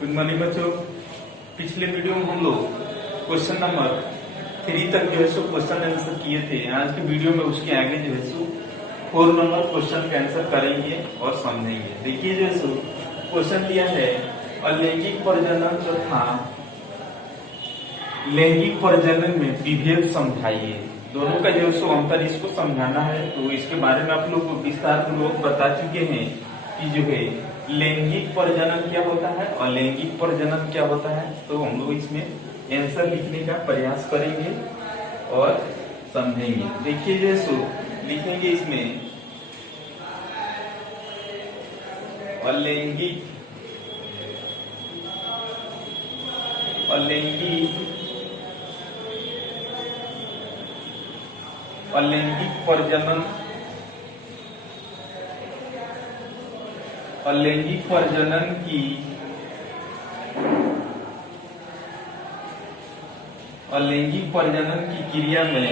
Good morning बच्चों। पिछले video में हम लोग क्वेश्चन नंबर 3 तक जो है सो क्वेश्चन आंसर किए थे। आज की वीडियो में उसके आगे जो है सो 4 नंबर क्वेश्चन का आंसर करेंगे और समझेंगे। देखिए जो है सो क्वेश्चन दिया है अलैंगिक प्रजनन तथा लैंगिक प्रजनन में विभेद समझाइए। दोनों का जो है सो अंतर इसको समझाना है। तो इसके बारे में आप लोग को विस्तार पूर्वक बता चुके हैं कि जो है लैंगिक प्रजनन क्या होता है और लैंगिक प्रजनन क्या होता है। तो हम लोग इसमें आंसर लिखने का प्रयास करेंगे और समझेंगे। देखिए जैसो लिखेंगे इसमें अलैंगिक प्रजनन अलैंगिक प्रजनन की क्रिया में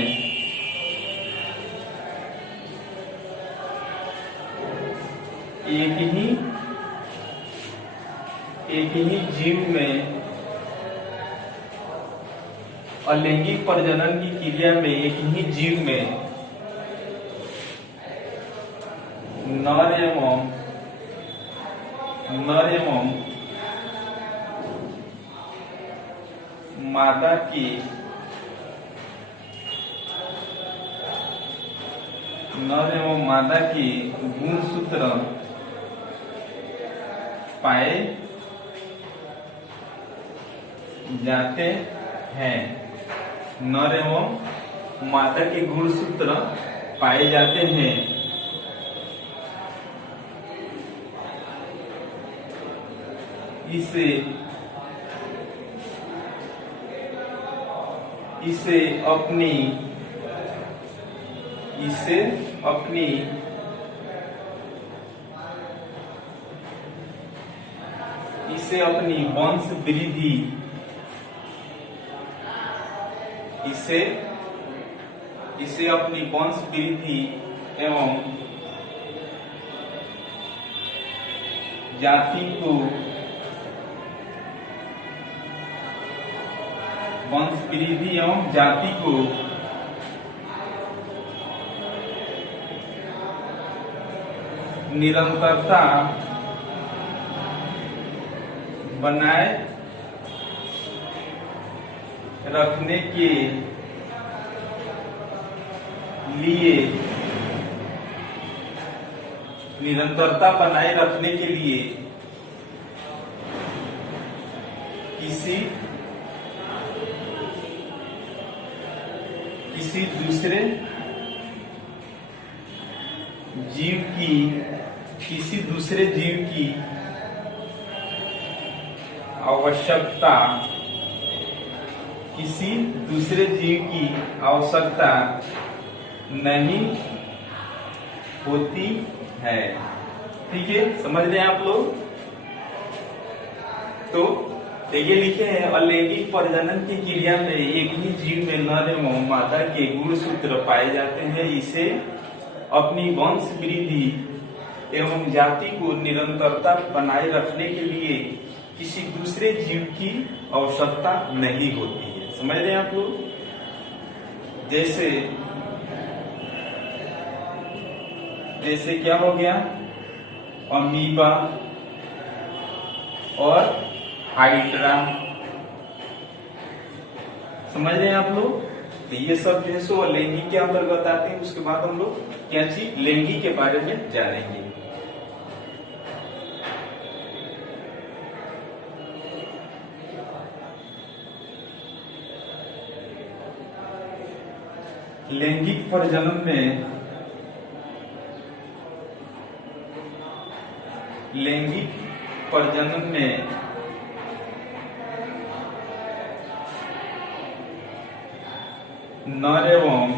एक ही जीव में अलैंगिक प्रजनन की क्रिया में एक ही जीव में नर एवं मादा की गुणसूत्र पाए जाते हैं। नर एवं मादा के गुणसूत्र पाए जाते हैं। इसे अपनी वंश वृद्धि एवं जाति को निरंतरता बनाए रखने के लिए किसी दूसरे जीव की आवश्यकता नहीं होती है। ठीक है, समझ रहे हैं आप लोग। तो ये लिखे हैं अलैंगिक प्रजनन की क्रिया में एक ही जीव में नर एवं मादा के गुणसूत्र पाए जाते हैं। इसे अपनी वंश वृद्धि एवं जाति को निरंतरता बनाए रखने के लिए किसी दूसरे जीव की आवश्यकता नहीं होती है। समझ रहे हैं आप लोग। जैसे क्या हो गया, अमीबा और हाइड्रा। समझ रहे हैं आप लोग। तो ये सब जो है सो लैंगिक के अंतर्गत आते हैं। उसके बाद हम लोग क्या चीज लैंगिक के बारे में जानेंगे। लैंगिक प्रजनन में नर एवं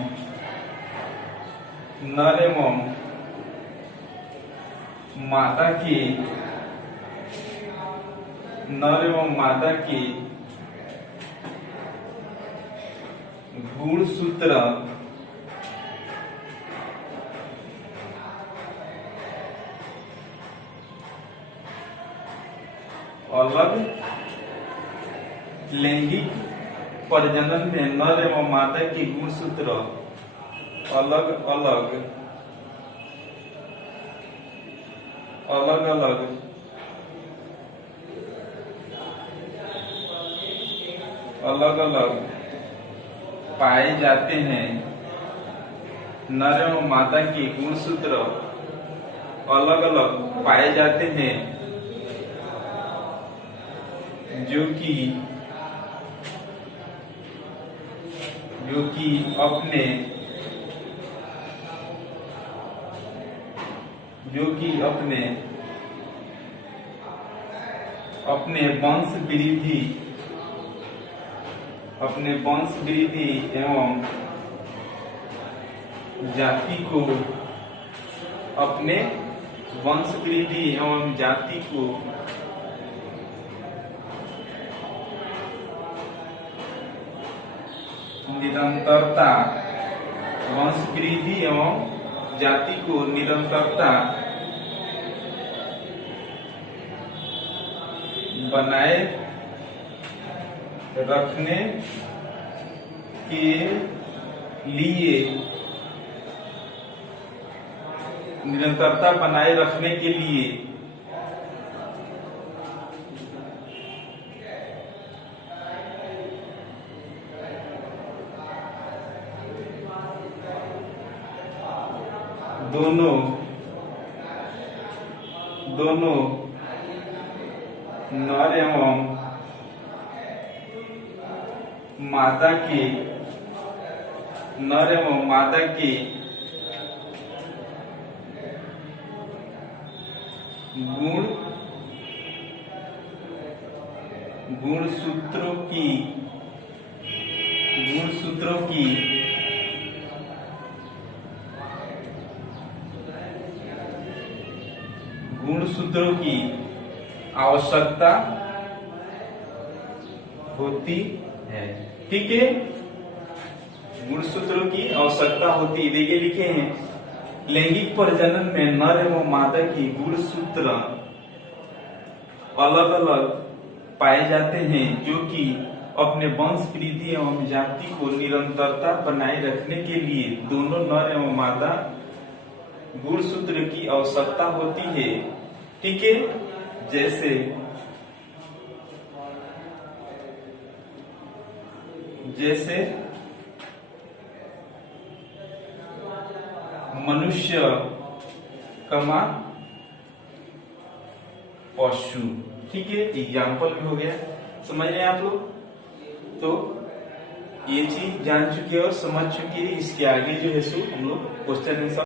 मादा के गुणसूत्र अलग लैंगिक प्रजनन में नर एवं मादा के गुणसूत्र अलग अलग पाए जाते हैं। नर एवं मादा के गुणसूत्र अलग अलग पाए जाते हैं, जो कि अपने वंश वृद्धि एवं जाति को निरंतरता बनाए रखने के लिए दोनों नर एवं मादा के गुणसूत्रों की आवश्यकता होती है। ठीक है, गुणसूत्रों की आवश्यकता होती है। देखिए लिखे हैं, लैंगिक प्रजनन में नर एवं मादा की गुणसूत्र अलग अलग पाए जाते हैं, जो कि अपने वंश वृद्धि एवं जाति को निरंतरता बनाए रखने के लिए दोनों नर एवं मादा गुणसूत्र की आवश्यकता होती है। ठीक है, जैसे मनुष्य पशु। ठीक है, एग्जाम्पल भी हो गया, समझ रहे हैं आप लोग। तो ये चीज जान चुके और समझ चुके, इसके आगे जो है सो हम लोग क्वेश्चन आंसर